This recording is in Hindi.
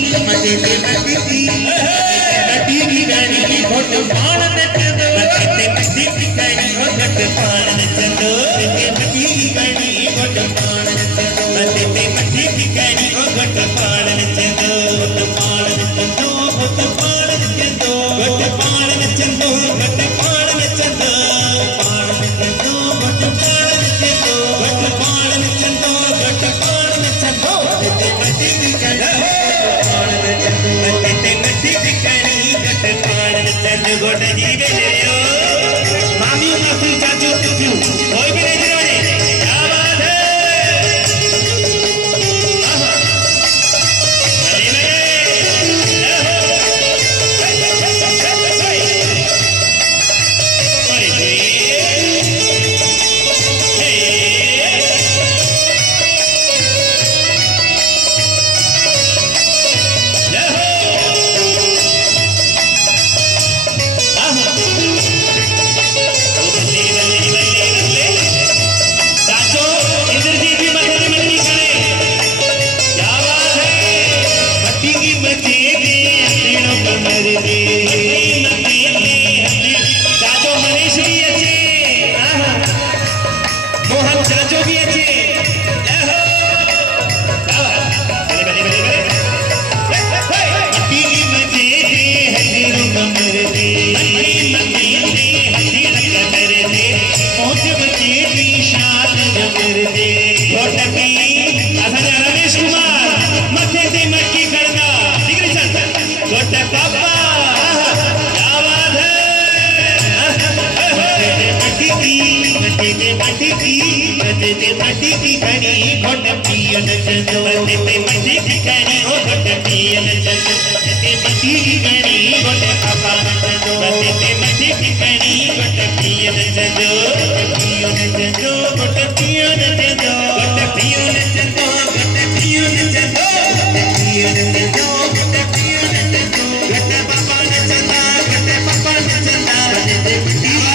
मते ते मती की मती की गानी घोट पान नचंदो मते मती की गानी घोट पान नचंदो ते मती की गानी घोट पान नचंदो मते ते मती की गानी घोट पान नचंदो घोट पान नचंदो घोट पान नचंदो घोट पान नचंदो घोट पान नचंदो पान नचंदो घोट पान नचंदो घोट पान नचंदो घोट पान नचंदो ते मती की गानी गोट जीवे जो मामी मासी चाचू पिछू कोई भी नहीं जीवे क्या बात है आहा अरे रमेश कुमार मथे से मटकी खड़ना डिग्री चल गोटा पापा क्या बात है मटे ते मटकी खड़ी घोट पियन चंदो मटे ते मटकी खड़ी घोट